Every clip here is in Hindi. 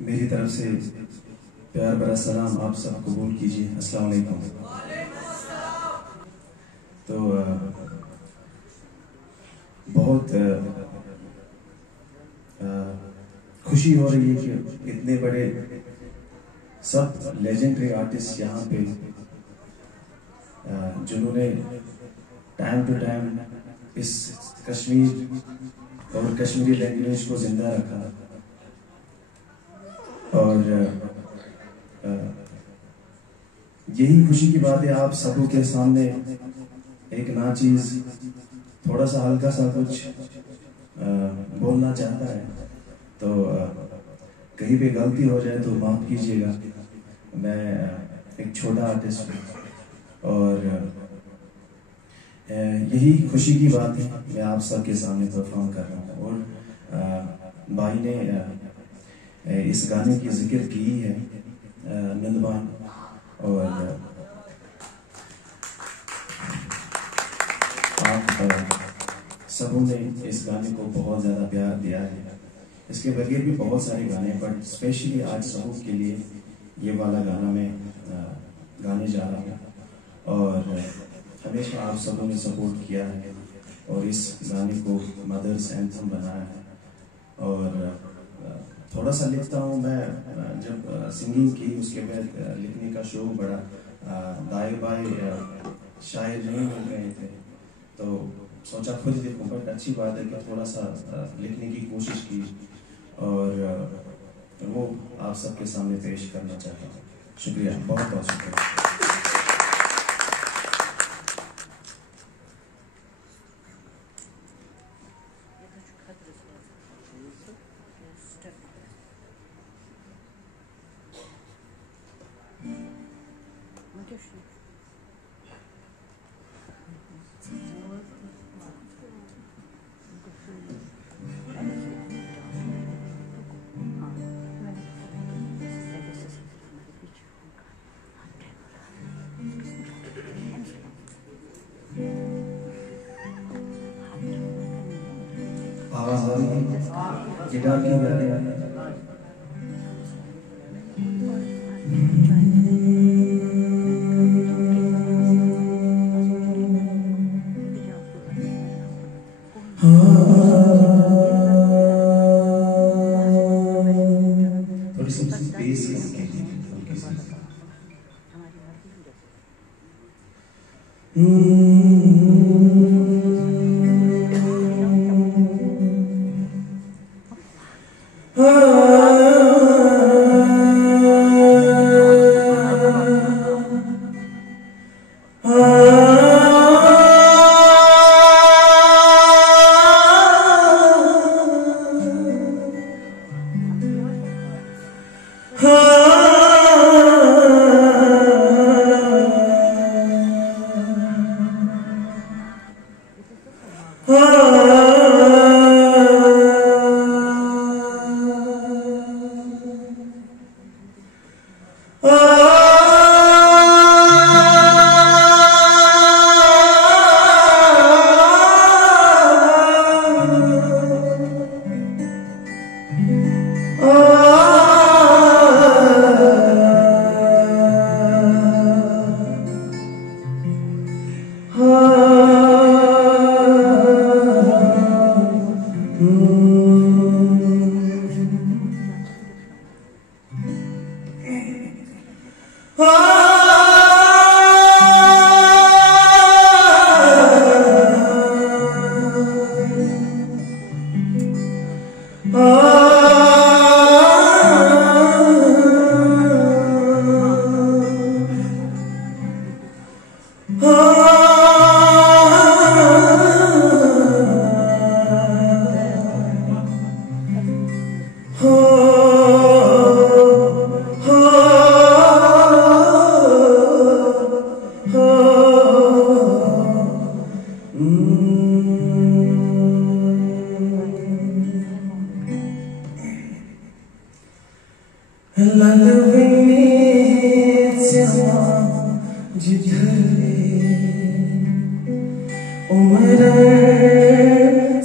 मेरी तरफ से प्यार भरा सलाम आप सब कबूल कीजिए। अस्सलाम वालेकुम। तो बहुत खुशी हो रही है कि इतने बड़े सब लेजेंडरी आर्टिस्ट यहाँ पे जिन्होंने टाइम टू टाइम इस कश्मीर और कश्मीरी लैंग्वेज को जिंदा रखा। और यही खुशी की बात है आप सबों के सामने एक नाचीज थोड़ा सा हल्का सा कुछ बोलना चाहता है, तो कहीं पे गलती हो जाए तो माफ कीजिएगा। मैं एक छोटा आर्टिस्ट हूँ और यही खुशी की बात है मैं आप सबके सामने परफॉर्म कर रहा हूँ। और भाई ने इस गाने की जिक्र की है नंदबान, और आप सबों ने इस गाने को बहुत ज़्यादा प्यार दिया है। इसके बगैर भी बहुत सारे गाने हैं, बट स्पेशली आज सबों के लिए ये वाला गाना मैं गाने जा रहा हूँ। और हमेशा आप सबों ने सपोर्ट किया है और इस गाने को मदर्स एंथम बनाया है। और थोड़ा सा लिखता हूँ मैं, जब सिंगिंग की उसके बाद लिखने का शौक बड़ा, दाएं बाएं शायर नहीं मिल रहे थे तो सोचा खुद लिखूँ। बट अच्छी बात है कि थोड़ा सा लिखने की कोशिश की और वो आप सबके सामने पेश करना चाहता हूँ। शुक्रिया, बहुत बहुत शुक्रिया। आवाज आ रही है गिटार की गाने थोड़ी सी स्पेस कीजिए हल्की सी।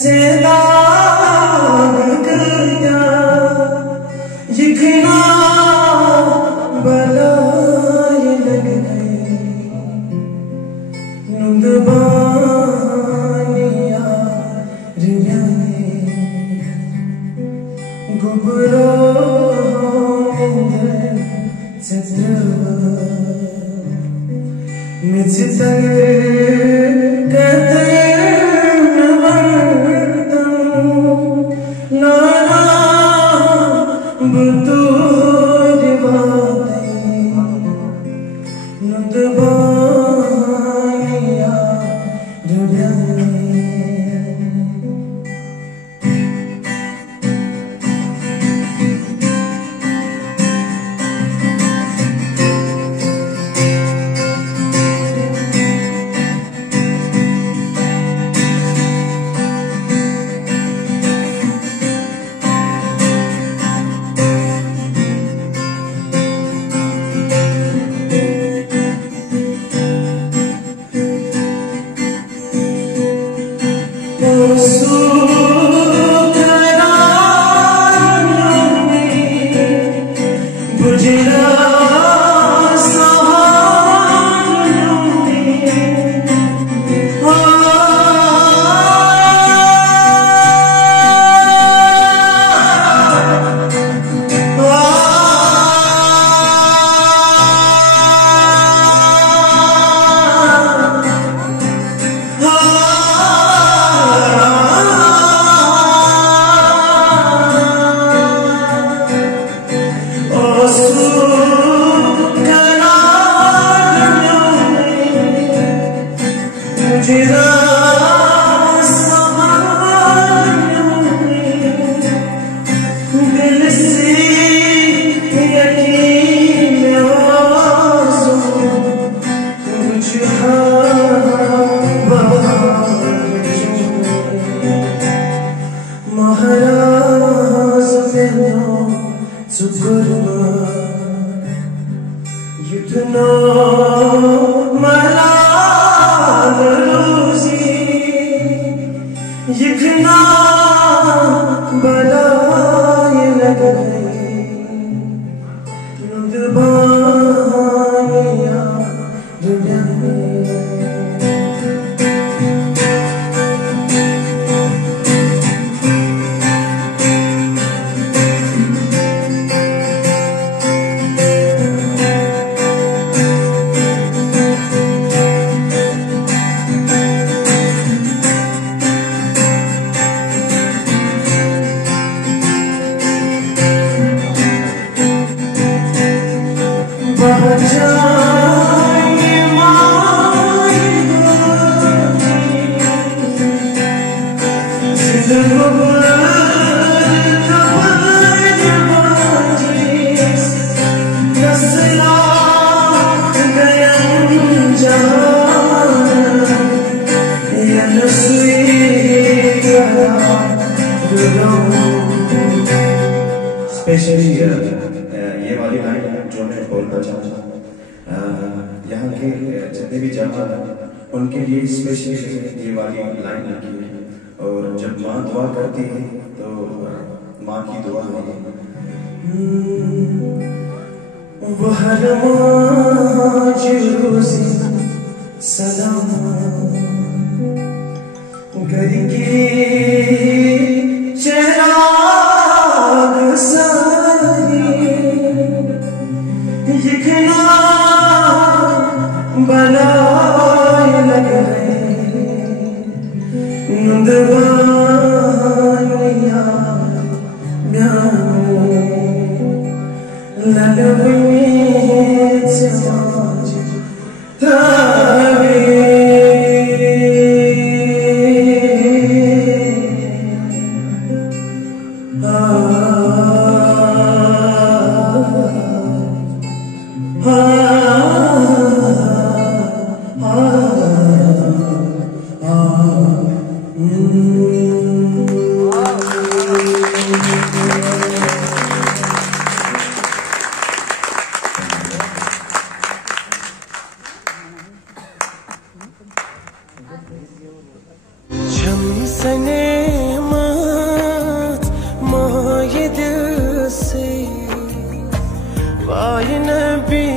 से लाग गया, स्पेशली ये वाली लाइन जो मैं बोलना चाहता हूँ, यहाँ के जितने भी जमा उनके लिए स्पेशली ये वाली लाइन लिखी है। और जब माँ दुआ करती है तो माँ की दुआ है, सलाम घर की चिराग सारी यखना बनाए लगे नुदवानिया ललवे समाज तावे Why you never be